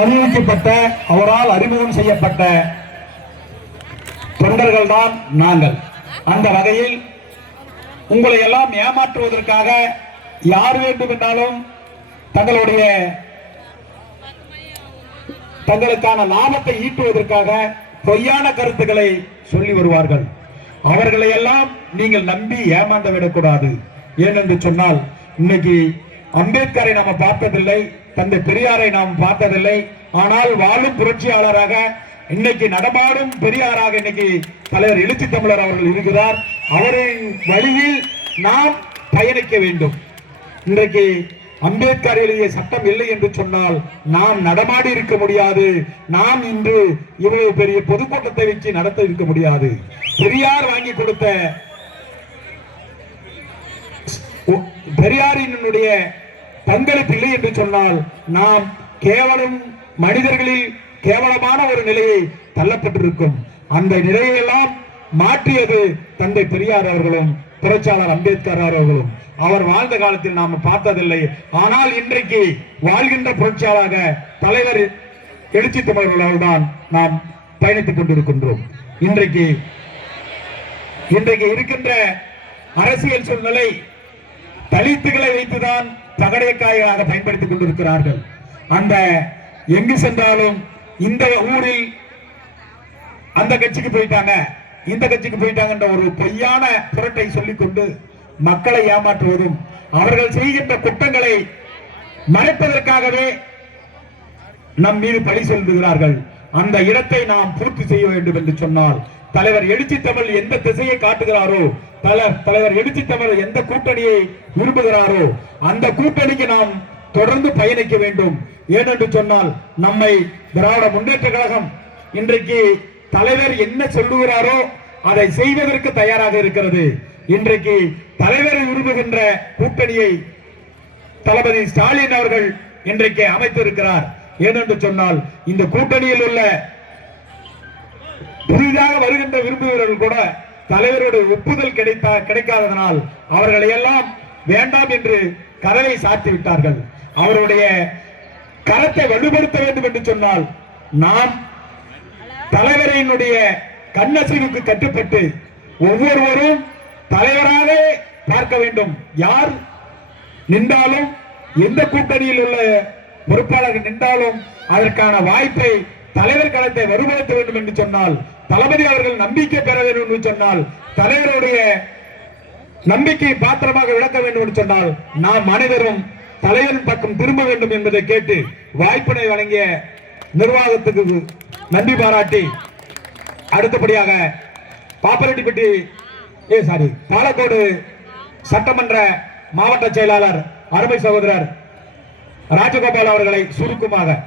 அறிவிக்கப்பட்ட அவரால் அறிமுகம் செய்யப்பட்ட தொண்டர்கள் தான் நாங்கள். அந்த வகையில் உங்களை எல்லாம் ஏமாற்றுவதற்காக யார் வேண்டும் என்றாலும் தங்களுக்கான லாபத்தை ஈட்டுவதற்காக பொய்யான கருத்துக்களை சொல்லி வருவார்கள். அவர்களை எல்லாம் நீங்கள் நம்பி ஏமாந்து விடக்கூடாது. ஏனென்று சொன்னால் இன்னைக்கு அம்பேத்கரை நாம் பார்த்ததில்லை, தந்தை பெரியாரை நாம் பார்த்ததில்லை. ஆனால் வாழும் புரட்சியாளராக இன்னைக்கு நடமாடும் பெரியாராக இன்னைக்கு தலைவர் எழுச்சி தமிழர் அவர்கள் இருக்கிறார். அவரின் வழியில் நாம் பயணிக்க வேண்டும். இன்றைக்கு அம்பேத்கர் எழுதிய சட்டம் இல்லை என்று சொன்னால் நாம் நடமாடி இருக்க முடியாது. நாம் இன்று இவ்வளவு பெரிய பொதுக்கூட்டத்தை வச்சு நடத்த இருக்க முடியாது. பெரியார் வாங்கி கொடுத்த பெரியாரினுடைய பங்களிப்பு இல்லை என்று சொன்னால் நாம் கேவலம் மனிதர்களில் கேவலமான ஒரு நிலையை தள்ளப்பட்டிருக்கும். அந்த நிலையெல்லாம் மாற்றியது தந்தை பெரியார் அவர்களும் புரட்சியாளர் அம்பேத்கர் அவர்களும். அவர் வாழ்ந்த காலத்தில் நாம் பார்த்ததில்லை. ஆனால் இன்றைக்கு வாழ்கின்ற புரட்சியாளராக தலைவர் எழுச்சி தமிழர்களால் தான் நாம் பயணித்துக் கொண்டிருக்கின்றோம். இன்றைக்கு இருக்கின்ற அரசியல் சூழ்நிலை தலித்துகளை வைத்துதான் பகடைக்காயாக பயன்படுத்திக் கொண்டிருக்கிறார்கள். அந்த எங்கு சென்றாலும் இந்த ஊரில் அந்த கட்சிக்கு போயிட்டாங்க, இந்த கட்சிக்கு போயிட்டாங்க ஒரு பொய்யான புரட்டை சொல்லிக்கொண்டு மக்களை ஏமாற்றுவதும் அவர்கள் செய்கின்ற குற்றங்களை மறைப்பதற்காகவே நம் மீது பழி சொல்லுகிறார்கள். அந்த இடத்தை நாம் பூர்த்தி செய்ய வேண்டும் என்று சொன்னால் தலைவர் எழுச்சி தமிழ் எந்த திசையை காட்டுகிறாரோ, தலைவர் எழுச்சி தமிழ் எந்த கூட்டணியை விரும்புகிறாரோ அந்த கூட்டணிக்கு நாம் தொடர்ந்து பயணிக்க வேண்டும். ஏனென்று சொன்னால் நம்மை திராவிட முன்னேற்ற கழகம் இன்றைக்கு தலைவர் என்ன சொல்லுகிறாரோ அதை செய்வதற்கு தயாராக இருக்கிறது. இன்றைக்கு தலைவரை விரும்புகின்ற கூட்டணியை தளபதி ஸ்டாலின் அவர்கள் இன்றைக்கு அமைத்திருக்கிறார். ஏனென்று சொன்னால் இந்த கூட்டணியில் உள்ள புதிதாக வருகின்ற விரும்புகிறவர்கள் கூட தலைவருடைய ஒப்புதல் கிடைக்காததனால் அவர்களை எல்லாம் வேண்டாம் என்று கதவை சாத்தி விட்டார்கள். அவருடைய கரத்தை வலுப்படுத்த வேண்டும் என்று சொன்னால் நாம் தலைவரினுடைய கண்ணசைவுக்கு கட்டுப்பட்டு ஒவ்வொருவரும் தலைவராக பார்க்க வேண்டும். யார் நின்றாலும் எந்த கூட்டணியில் உள்ள பொறுப்பாளர்கள் நின்றாலும் அதற்கான வாய்ப்பை தலைவர் களத்தை வலுப்படுத்த வேண்டும் என்று சொன்னால், தளபதி அவர்கள் நம்பிக்கை பெற வேண்டும் என்று சொன்னால், தலைவருடைய நம்பிக்கை பாத்திரமாக விளக்க வேண்டும் என்று சொன்னால் நாம் அனைவரும் தலைவரின் பக்கம் திரும்ப வேண்டும் என்பதை கேட்டு வாய்ப்பினை வழங்கிய நிர்வாகத்துக்கு நன்றி பாராட்டி அடுத்தபடியாக பாலக்கோடு சட்டமன்ற மாவட்ட செயலாளர் அருமை சகோதரர் ராஜகோபால் அவர்களை சுருக்கமாக